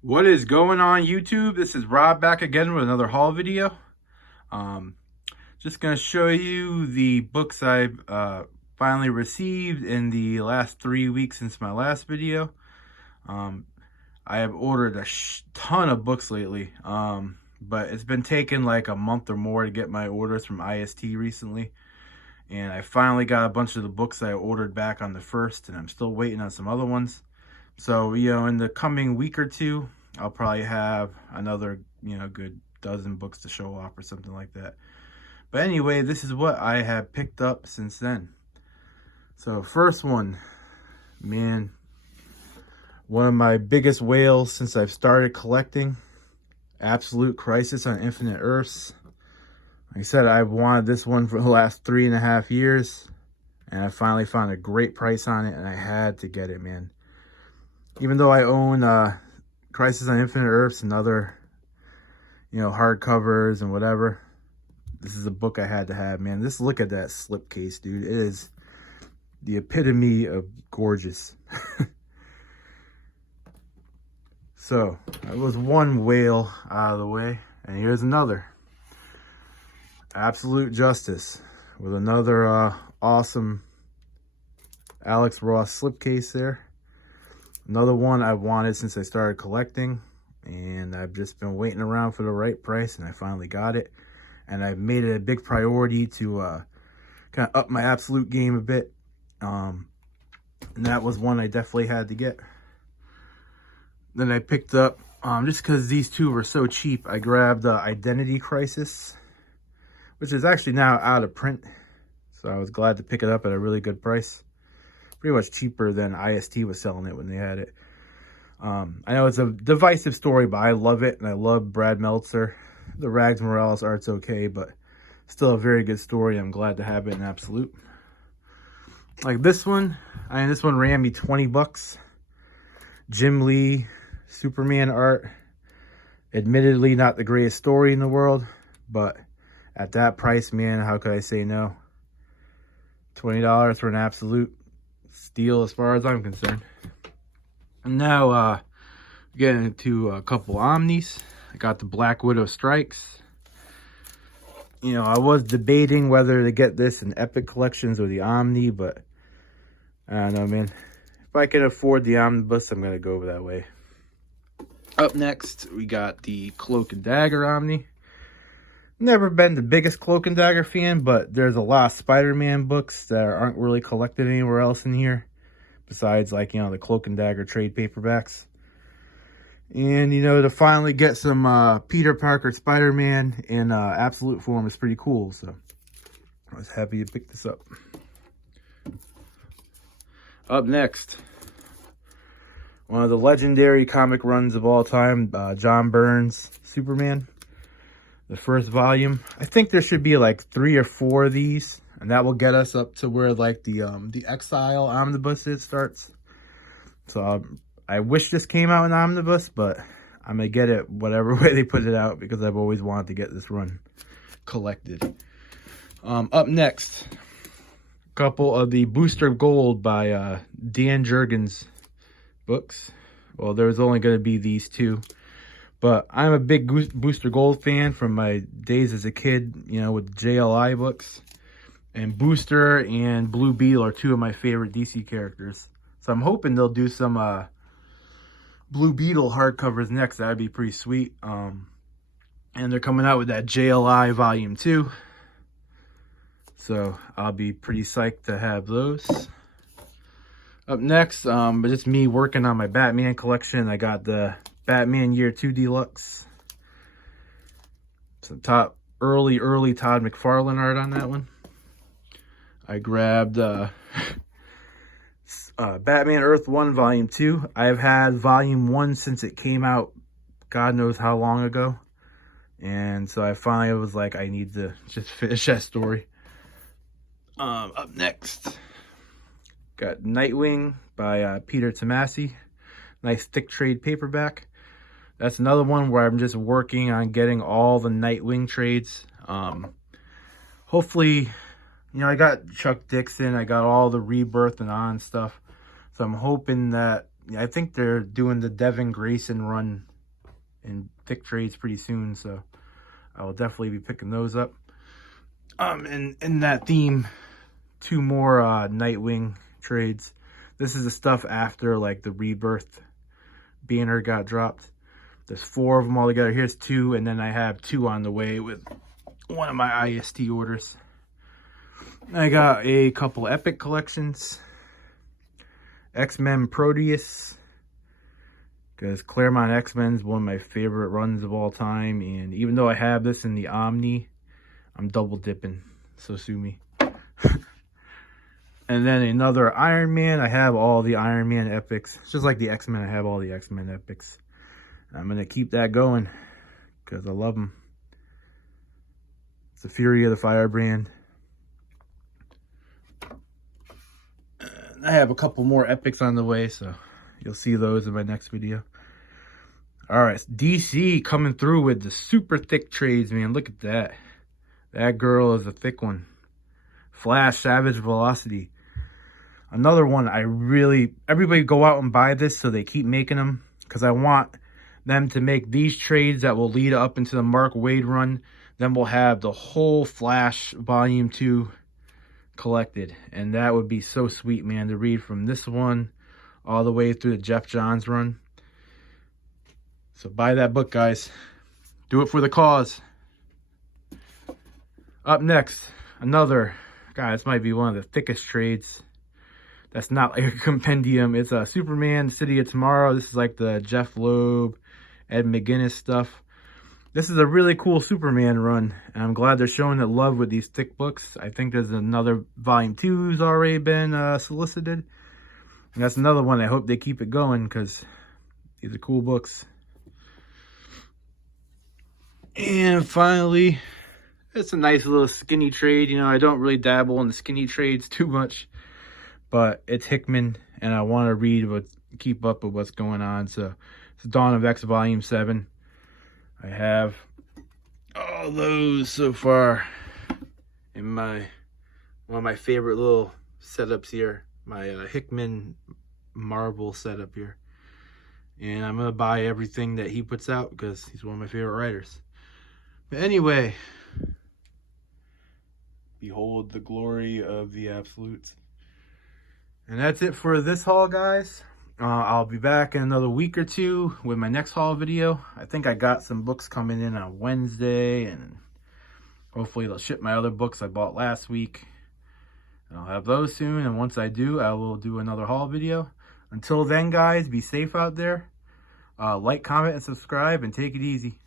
What is going on, YouTube? This is Rob back again with another haul video. Um, just going to show you the books I've finally received in the last 3 weeks since my last video. Um, I have ordered a ton of books lately, but it's been taking like a month or more to get my orders from IST recently. And I finally got a bunch of the books I ordered back on the 1st, and I'm still waiting on some other ones. So, in the coming week or two, I'll probably have another, good dozen books to show off or something like that. But anyway, this is what I have picked up since then. So first one, man, one of my biggest whales since I've started collecting, Absolute Crisis on Infinite Earths. Like I said, I've wanted this one for the last 3.5 years, and I finally found a great price on it, and I had to get it, man. Even though I own Crisis on Infinite Earths and other, hardcovers and whatever, this is a book I had to have, man. Look at that slipcase, dude. It is the epitome of gorgeous. So, that was one whale out of the way, and here's another. Absolute Justice with another awesome Alex Ross slipcase there. Another one I've wanted since I started collecting, and I've just been waiting around for the right price, and I finally got it. And I've made it a big priority to kind of up my Absolute game a bit. And that was one I definitely had to get. Then I picked up, just because these two were so cheap, I grabbed Identity Crisis, which is actually now out of print. So I was glad to pick it up at a really good price. Pretty much cheaper than IST was selling it when they had it. I know it's a divisive story, but I love it, and I love Brad Meltzer. The Rags Morales art's okay, but still a very good story. I'm glad to have it in Absolute. Like this one, this one ran me 20 bucks. Jim Lee, Superman art. Admittedly, not the greatest story in the world, but at that price, man, how could I say no? $20 for an Absolute steal as far as I'm concerned. And now getting into a couple Omnis. I got the Black Widow Strikes. I was debating whether to get this in Epic Collections or the Omni, but I don't know, man. If I can afford the Omnibus, I'm gonna go that way. Up next, we got the Cloak and Dagger Omni. Never been the biggest Cloak and Dagger fan, but there's a lot of Spider-Man books that aren't really collected anywhere else in here, besides like, the Cloak and Dagger trade paperbacks. And, to finally get some Peter Parker Spider-Man in Absolute form is pretty cool, so I was happy to pick this up. Up next, one of the legendary comic runs of all time, John Byrne's Superman. The first volume. I think there should be like 3 or 4 of these, and that will get us up to where like the Exile Omnibus starts. So I wish this came out in Omnibus, but I'm gonna get it whatever way they put it out, because I've always wanted to get this run collected. Up next, a couple of the Booster Gold by Dan Jurgens books. Well, there's only going to be these 2. But I'm a big Booster Gold fan from my days as a kid, with JLI books. And Booster and Blue Beetle are 2 of my favorite DC characters. So I'm hoping they'll do some Blue Beetle hardcovers next. That'd be pretty sweet. And they're coming out with that JLI Volume 2. So I'll be pretty psyched to have those. Up next, but it's me working on my Batman collection. I got the Batman Year 2 Deluxe. Some top early Todd McFarlane art on that one. I grabbed Batman Earth 1 Volume 2. I've had Volume 1 since it came out, God knows how long ago. And so I finally was like, I need to just finish that story. Up next, got Nightwing by Peter Tomasi. Nice thick trade paperback. That's another one where I'm just working on getting all the Nightwing trades. Hopefully, I got Chuck Dixon. I got all the Rebirth and On stuff. So I'm hoping that, I think they're doing the Devin Grayson run in thick trades pretty soon, so I will definitely be picking those up. And in that theme, 2 more Nightwing trades. This is the stuff after like the Rebirth banner got dropped. There's 4 of them all together. Here's 2, and then I have 2 on the way with one of my IST orders. I got a couple Epic collections. X-Men Proteus, because Claremont X-Men is one of my favorite runs of all time, and even though I have this in the Omni, I'm double dipping, so sue me. And then another Iron Man. I have all the Iron Man epics. It's just like the X-Men, I have all the X-Men epics. I'm going to keep that going because I love them. It's the Fury of the Firebrand. I have a couple more epics on the way, so you'll see those in my next video. All right, DC coming through with the super thick trades, man. Look at that. That girl is a thick one. Flash, Savage Velocity. Another one everybody go out and buy this so they keep making them, because I want them to make these trades that will lead up into the Mark Waid run. Then we'll have the whole Flash Volume 2 collected, and that would be so sweet, man, to read from this one all the way through the Jeff Johns run. So buy that book, guys. Do it for the cause. Up next, another, God, this might be one of the thickest trades. That's not like a compendium. It's a Superman City of Tomorrow. This is like the Jeff Loeb, Ed McGuinness stuff. This is a really cool Superman run, and I'm glad they're showing it love with these thick books. I think there's another Volume 2's already been solicited. And that's another one. I hope they keep it going, because these are cool books. And finally, it's a nice little skinny trade. You know, I don't really dabble in the skinny trades too much, but it's Hickman, and I want to read keep up with what's going on. So it's Dawn of X Volume 7. I have all those so far in one of my favorite little setups here, my Hickman Marvel setup here. And I'm going to buy everything that he puts out because he's one of my favorite writers. But anyway, behold the glory of the absolutes. And that's it for this haul, guys. I'll be back in another week or 2 with my next haul video. I think I got some books coming in on Wednesday, and hopefully they'll ship my other books I bought last week. And I'll have those soon, and once I do, I will do another haul video. Until then, guys, be safe out there. Like, comment, and subscribe, and take it easy.